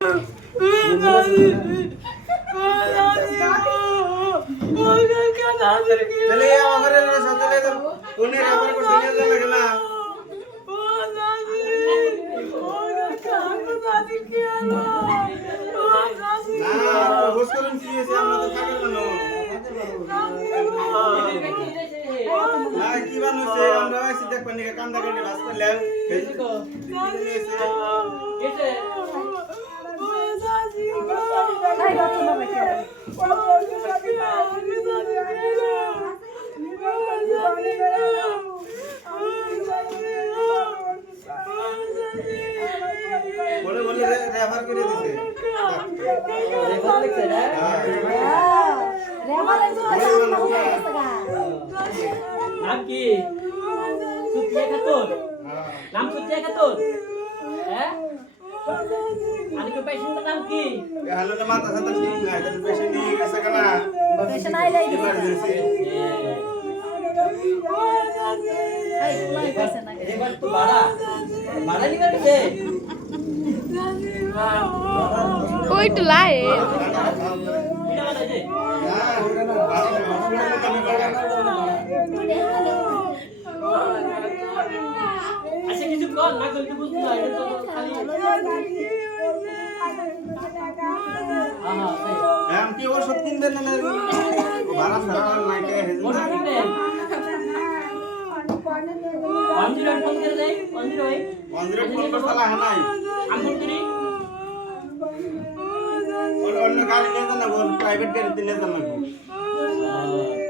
নাম কি? সুতিয়া খাতুন। নাম সুতিয়া খাতুন। হ্যাঁ? आणि तो पेशंटचं नाव की? हॅलो ना माता साता ठीक नाही तर पेशंट निघ कसं करा पेशंट आले इमर्जन्सी हे बघ तू भाडा निघत ते कोई टुलाए असे किती कॉल ना कधी बुझतो आहे तो खाली हम की औषध किन देना ना बारा सरळ नाही काय हे मोठा किती आहे 108 फोन कर दे 108 फोन करताला है नाही आंबोल तरी অন্য গাড়ি নিয়ে যান না প্রাইভেট গাড়িতে নিয়ে যান না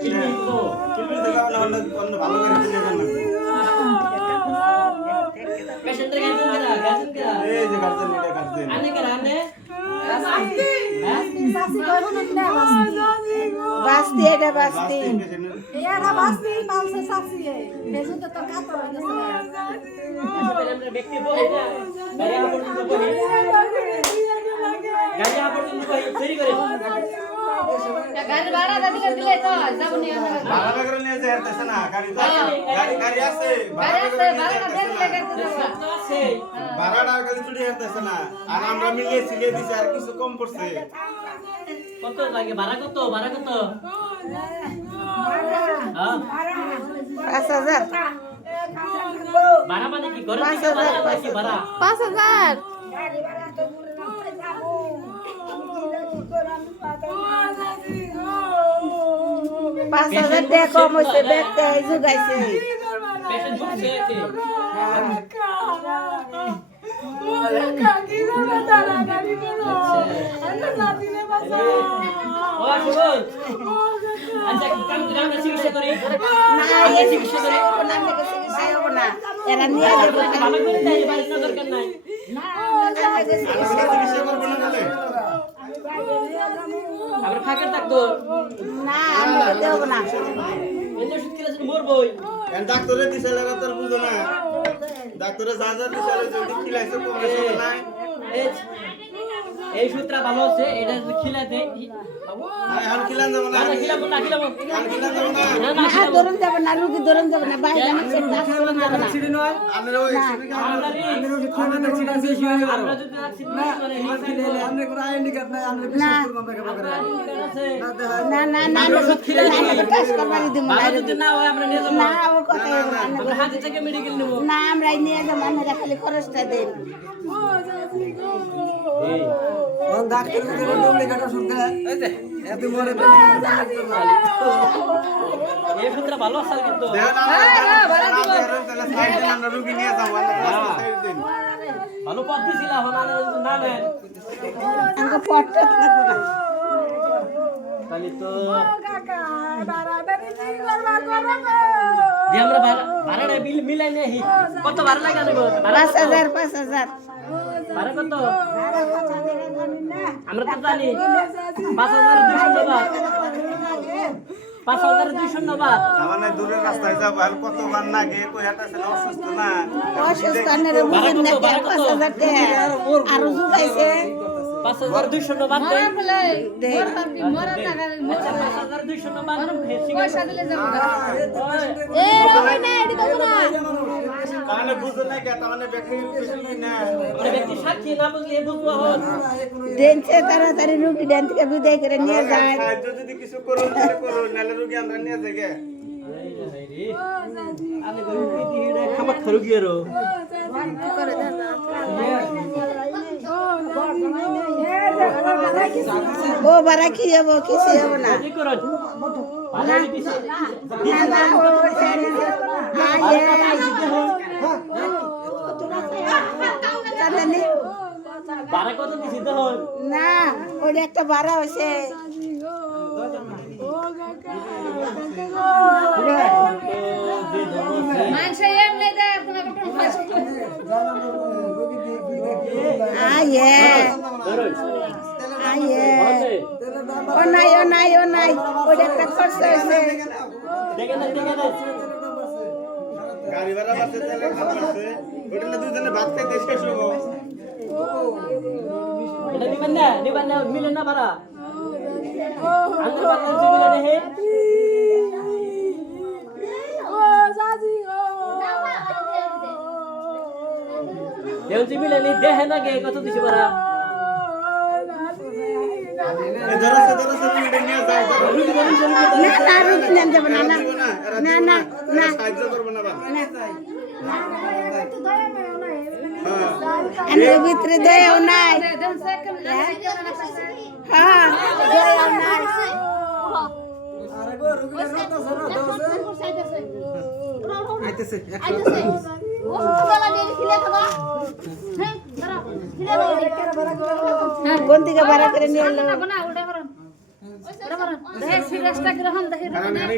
किती तो কিলবি থেকে অন্য ভালো গাড়িতে নিয়ে যান না पेशंट गाजन करा এই যে গার্জেন এটা গার্জেন आने करा आने बास्ती है रे बास्ती ये ना बास्ती पाल से सासी है बेजू तो का तो जैसे पहले हमने व्यक्ति बोले ना गाड़ी आप पर तो बोले गाड़ी आप पर तो कोई चोरी करे गाड़ी भाड़ा दिले तो जब नहीं भाडा वगैरे नाही जात तसं ना गाडी गाडी असते भाड़ा से भाडा गाडी चुडी येत तसं ना আর আমরা মিলে সিলে দিছি আর কিছু কম পড়ছে কত লাগে ভাড়া কত হ্যাঁ 5000 ভাড়া মানে কি ঘরে থেকে ভাড়া নাকি ভাড়া 5000 5000 দে কম হইছে দেখতে জুগাইছে पेशेंट बुक से थे ओ शुभम अच्छा काम काम চিকিৎসা করে না এই চিকিৎসা করে না থেকে চিকিৎসা হবে না এরা নিয়ে যাবে ভালো করে দেয় বাড়ি না দরকার নাই না থেকে চিকিৎসা চিকিৎসা করব না বলে আমরা ফাঁকে থাকতো না আমরা দেব না এনে ওষুধ খেলে মরবই এন ডাক্তারে দিছে লাগা তোর বুঝো না ডাক্তারে যা যা দিছে যদি খিলাইছে কমে সব নাই এই সূত্র ভালো আছে এটা খিলাতে আর খিলান যাব না খিলাবো আর খিলান যাব না না ধরন যাব না রুগী ধরন যাব না বাইরে না ধরন যাব না আমরা ওই আমরা যদি हमने को आईडी करना है हमने विश्वास करना না না না না টেস্ট করবার দিমু না যদি না হয় আমরা নিয়ে যাব না ও কথা আমরা হাতে থেকে মেডিকেল নেব না আমরা নিয়ে যাব আমরা খালি খরচটা দেন और डॉक्टर को डोले काटा सुनते हैं এত মরে এই সূত্র ভালো আছে কিন্তু আমরা রুগী নিয়ে যাব আমরা দিন ভালো পথ দিছিল হনারে না নেন আঙ্গ পট্টা লাগবে না তাহলে তো যে আমরা ভাড়াটা বিল মিলাই নেই কত ভাড়া লাগা দেব 5000 5000 ভাড়া কত আমরা তো জানি 5200 টাকা 5200 টাকা মানে দূরের রাস্তায় যাব আর কতবার লাগে কই হাঁটা ছিল অসুস্থ না অসুস্থ আনের বুঝেন না 5000 টাকা আর জুগাইছে 5,200 নো বাদ দে দে 5,200 নো বাদ দে তাহলে বুঝো না কে তাহলে ব্যক্তি রূপে না ব্যক্তি সাক্ষী না বুঝলে বুঝবো হন দেনছে তাড়াতাড়ি রুগী দেন থেকে বিদায় করে নিয়ে যায় সাহায্য যদি কিছু করো তাহলে করো নালে রোগী আমরা নিয়ে যাই গে আমি গরিব দিহিড়ে খাবার খারু গিয়েরো ও বারা কি যাবো কিছু যাবো না কি করো ভালো দিছে বারে কত দিছি তো না ওই একটা বারা হয়েছে আয়ে ও নাই ওই একটা খরচ হয়েছে দেখে না গাড়ি ভাড়া বাসে তাহলে খাচ্ছে ওটা না দুজনে ভাত খাইতে শেষ হবো এটা নিবেন না মিলেন না ভাড়া আঙ্গুল বাদ দিবেন না হে দেউ মিলেন দেহে না গে কত দিছি ভাড়া ধরো নিয়ে যাও না রুগী নেন যাবো না না সাহায্য করবো না এর ভিতরে দয়াও নাই হ্যাঁ দয়াও নাই কোন দিকে ভাড়া করে নিয়ে এলো আমি